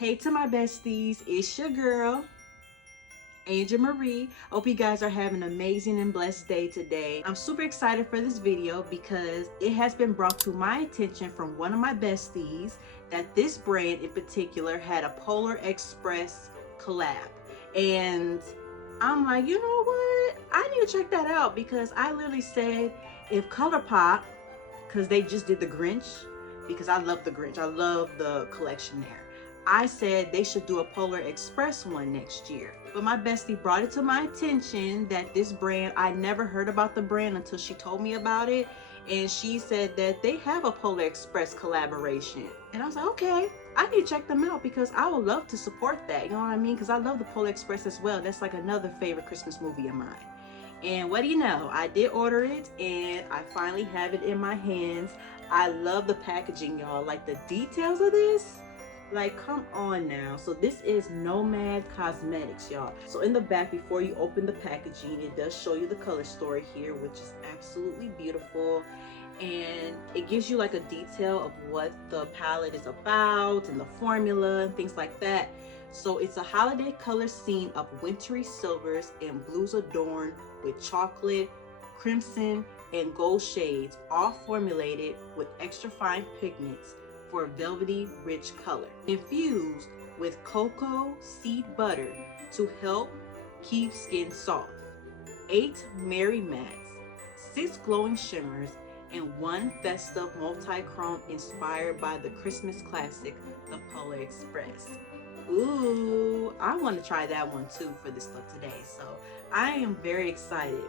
Hey to my besties, it's your girl, Angel Marie. Hope you guys are having an amazing and blessed day today. I'm super excited for this video because it has been brought to my attention from one of my besties that this brand in particular had a Polar Express collab. And I'm like, you know what? I need to check that out because I literally said if ColourPop, because they just did the Grinch, because I love the Grinch. I love the collection there. I said they should do a Polar Express one next year. But my bestie brought it to my attention that this brand, I never heard about the brand until she told me about it. And she said that they have a Polar Express collaboration. And I was like, okay, I need to check them out because I would love to support that. You know what I mean? Because I love the Polar Express as well. That's like another favorite Christmas movie of mine. And what do you know? I did order it and I finally have it in my hands. I love the packaging, y'all. Like the details of this. Like, come on now. So this is Nomad Cosmetics, y'all. So in the back, before you open the packaging, it does show you the color story here, which is absolutely beautiful. And it gives you like a detail of what the palette is about and the formula and things like that. So it's a holiday color scene of wintry silvers and blues adorned with chocolate, crimson, and gold shades, all formulated with extra fine pigments for a velvety, rich color. Infused with cocoa seed butter to help keep skin soft. 8 Merry Mattes, 6 glowing shimmers, and 1 festive multi-chrome inspired by the Christmas classic, the Polar Express. Ooh, I want to try that one too for this look today. So I am very excited.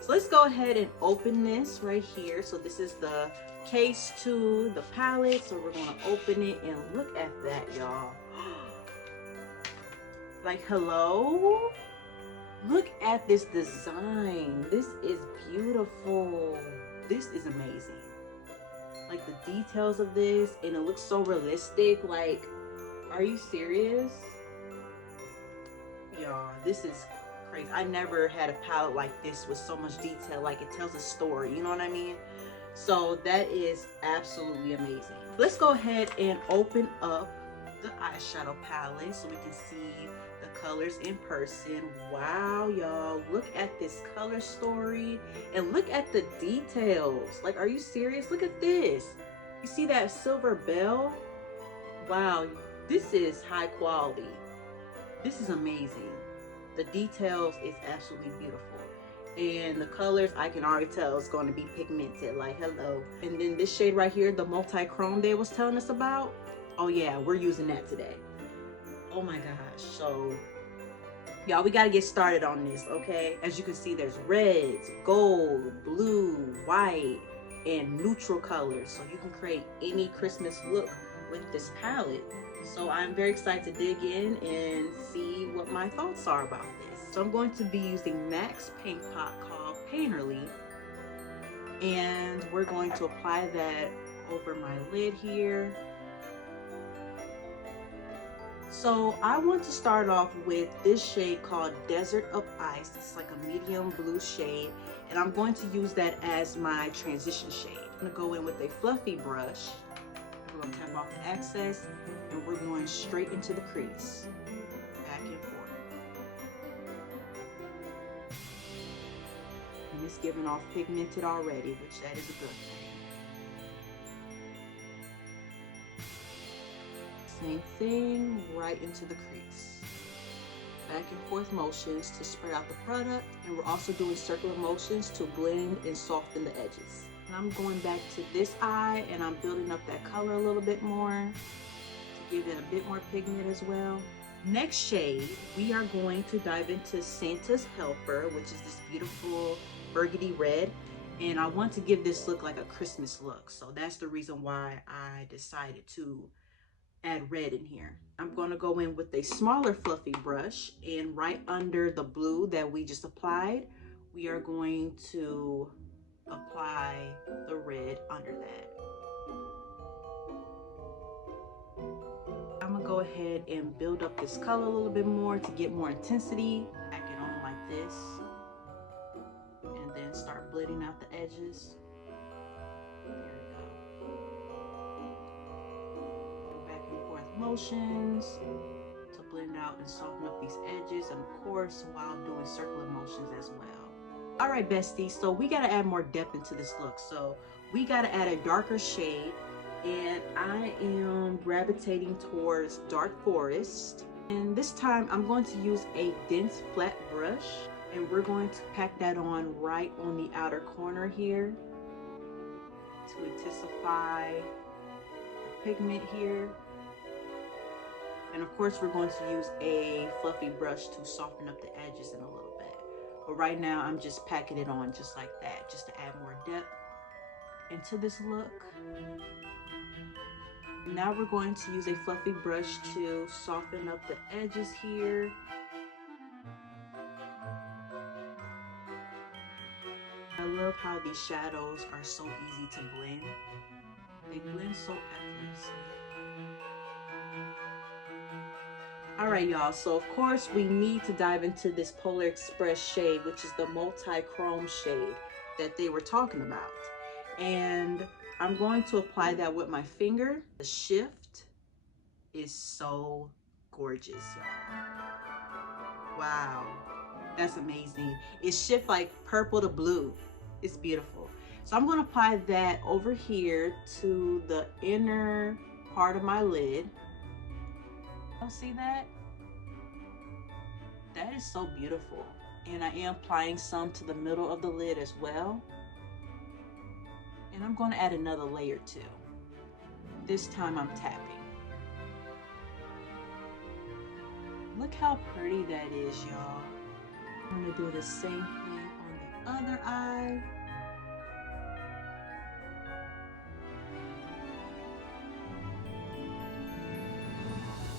So let's go ahead and open this right here. So this is the case to the palette. So we're going to open it and look at that, y'all. Like, hello? Look at this design. This is beautiful. This is amazing. Like the details of this, and it looks so realistic. Like, are you serious? Y'all, this is crazy. I never had a palette like this with so much detail. Like, it tells a story, you know what I mean? So that is absolutely amazing. Let's go ahead and open up the eyeshadow palette so we can see the colors in person. Wow, y'all, look at this color story and look at the details. Like, are you serious? Look at this. You see that silver bell? Wow, this is high quality. This is amazing. The details is absolutely beautiful. And the colors, I can already tell it's going to be pigmented, like hello. And then this shade right here, the multi-chrome they was telling us about, oh yeah, we're using that today. Oh my gosh. So y'all, we got to get started on this, okay? As you can see, there's reds, gold, blue, white, and neutral colors. So you can create any Christmas look with this palette. So I'm very excited to dig in and see what my thoughts are about this. So I'm going to be using MAC's paint pot called Painterly, and we're going to apply that over my lid here. So I want to start off with this shade called Desert of Ice. It's like a medium blue shade, and I'm going to use that as my transition shade. I'm gonna go in with a fluffy brush. We're gonna tap off the excess, and we're going straight into the crease, back and forth. And it's giving off pigmented already, which that is a good thing. Same thing, right into the crease. Back and forth motions to spread out the product, and we're also doing circular motions to blend and soften the edges. And I'm going back to this eye, and I'm building up that color a little bit more to give it a bit more pigment as well. Next shade, we are going to dive into Santa's Helper, which is this beautiful burgundy red. And I want to give this look like a Christmas look. So that's the reason why I decided to add red in here. I'm going to go in with a smaller fluffy brush, and right under the blue that we just applied, we are going to apply the red under that. I'm gonna go ahead and build up this color a little bit more to get more intensity. Pack it on like this, and then start blending out the edges. There we go. Back and forth motions to blend out and soften up these edges, and of course while doing circular motions as well. All right, besties, so we got to add more depth into this look. So we got to add a darker shade, and I am gravitating towards dark forest. And this time I'm going to use a dense flat brush, and we're going to pack that on right on the outer corner here to intensify the pigment here. And of course we're going to use a fluffy brush to soften up the edges in a little bit. But right now I'm just packing it on just like that, just to add more depth into this look. Now we're going to use a fluffy brush to soften up the edges here. I love how these shadows are so easy to blend. They blend so effortlessly. All right, y'all, so of course we need to dive into this Polar Express shade, which is the multi-chrome shade that they were talking about. And I'm going to apply that with my finger. The shift is so gorgeous, y'all. Wow, that's amazing. It shifts like purple to blue. It's beautiful. So I'm going to apply that over here to the inner part of my lid. Oh, see that? That is so beautiful. And I am applying some to the middle of the lid as well. And I'm going to add another layer too. This time I'm tapping. Look how pretty that is, y'all. I'm going to do the same thing on the other eye.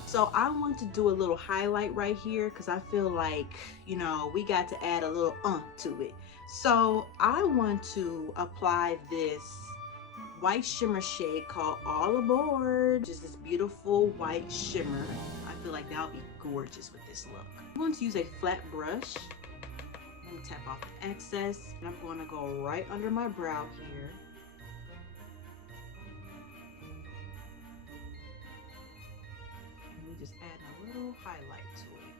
So I want to do a little highlight right here because I feel like, you know, we got to add a little to it. So I want to apply this white shimmer shade called All Aboard, which is this beautiful white shimmer. I feel like that'll be gorgeous with this look. I'm going to use a flat brush. I'm going to tap off the excess, and I'm going to go right under my brow here. Just add a little highlight to it.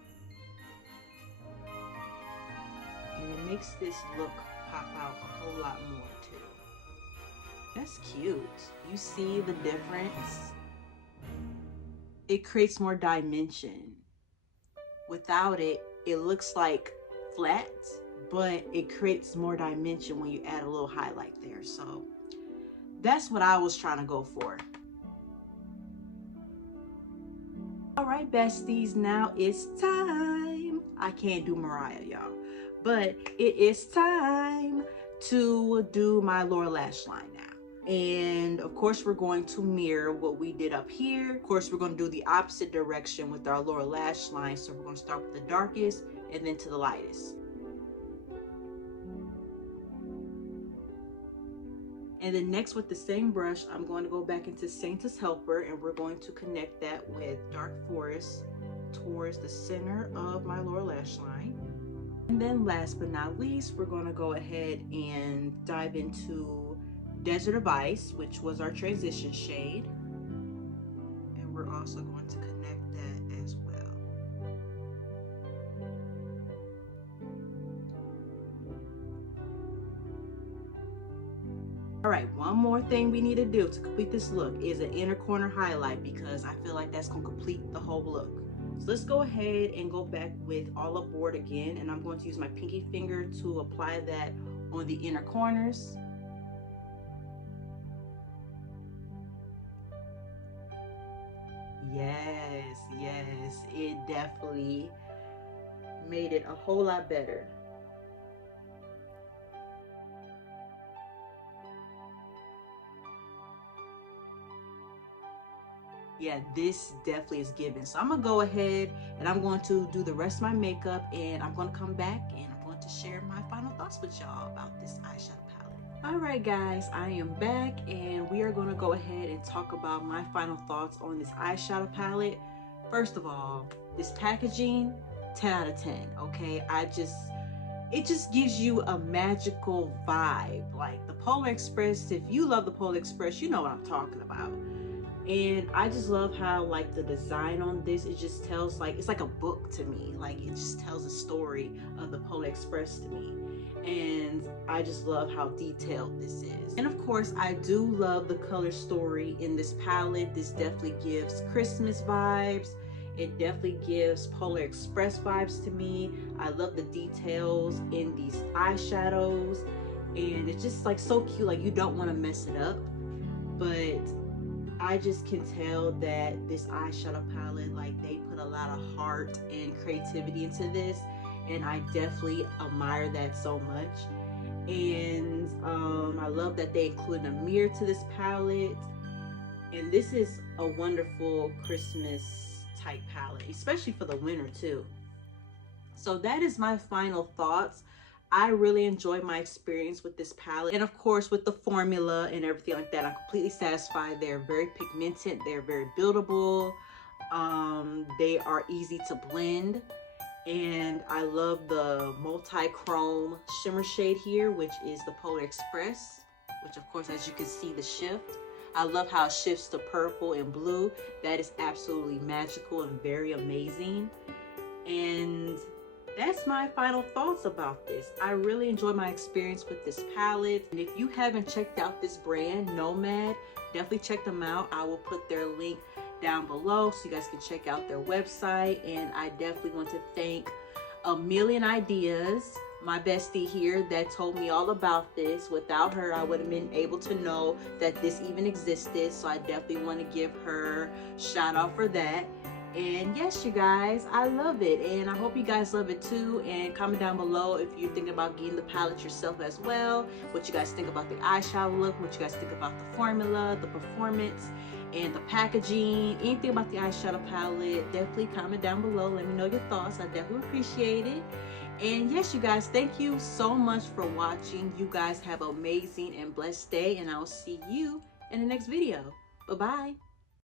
And it makes this look pop out a whole lot more too. That's cute. You see the difference? It creates more dimension. Without it, it looks like flat, but it creates more dimension when you add a little highlight there. So that's what I was trying to go for. All right, besties, now it's time. I can't do Mariah, y'all, but it is time to do my lower lash line now. And of course, we're going to mirror what we did up here. Of course, we're going to do the opposite direction with our lower lash line. So we're going to start with the darkest and then to the lightest. And then next, with the same brush, I'm going to go back into Saint's Helper, and we're going to connect that with Dark Forest towards the center of my lower lash line. And then last but not least, we're going to go ahead and dive into Desert of Ice, which was our transition shade. And we're also going to connect that as well. All right, one more thing we need to do to complete this look is an inner corner highlight, because I feel like that's gonna complete the whole look. So let's go ahead and go back with All Aboard again, and I'm going to use my pinky finger to apply that on the inner corners. Yes, yes, it definitely made it a whole lot better. Yeah, this definitely is given. So I'm gonna go ahead and I'm going to do the rest of my makeup, and I'm gonna come back and I'm going to share my final thoughts with y'all about this eyeshadow palette. All right, guys, I am back, and we are gonna go ahead and talk about my final thoughts on this eyeshadow palette. First of all, this packaging, 10 out of 10, okay? It just gives you a magical vibe. Like the Polar Express, if you love the Polar Express, you know what I'm talking about. And I just love how like the design on this, it just tells like, it's like a book to me. Like it just tells a story of the Polar Express to me. And I just love how detailed this is. And of course, I do love the color story in this palette. This definitely gives Christmas vibes. It definitely gives Polar Express vibes to me. I love the details in these eyeshadows. And it's just like so cute, like you don't want to mess it up. But I just can tell that this eyeshadow palette, like they put a lot of heart and creativity into this, and I definitely admire that so much. And I love that they include a mirror to this palette, and this is a wonderful Christmas type palette, especially for the winter too. So that is my final thoughts. I really enjoyed my experience with this palette, and of course with the formula and everything like that. I'm completely satisfied. They're very pigmented, they're very buildable, they are easy to blend, and I love the multi-chrome shimmer shade here, which is the Polar Express, which of course, as you can see, the shift. I love how it shifts to purple and blue. That is absolutely magical and very amazing. And that's my final thoughts about this. I really enjoyed my experience with this palette. And if you haven't checked out this brand, Nomad, definitely check them out. I will put their link down below so you guys can check out their website. And I definitely want to thank A Million Ideas, my bestie here, that told me all about this. Without her, I would have been able to know that this even existed. So I definitely want to give her a shout out for that. And yes, you guys, I love it, and I hope you guys love it too. And comment down below if you're thinking about getting the palette yourself as well, what you guys think about the eyeshadow look, what you guys think about the formula, the performance, and the packaging, anything about the eyeshadow palette. Definitely comment down below, let me know your thoughts. I definitely appreciate it. And yes, you guys, thank you so much for watching. You guys have an amazing and blessed day, and I'll see you in the next video. Bye bye.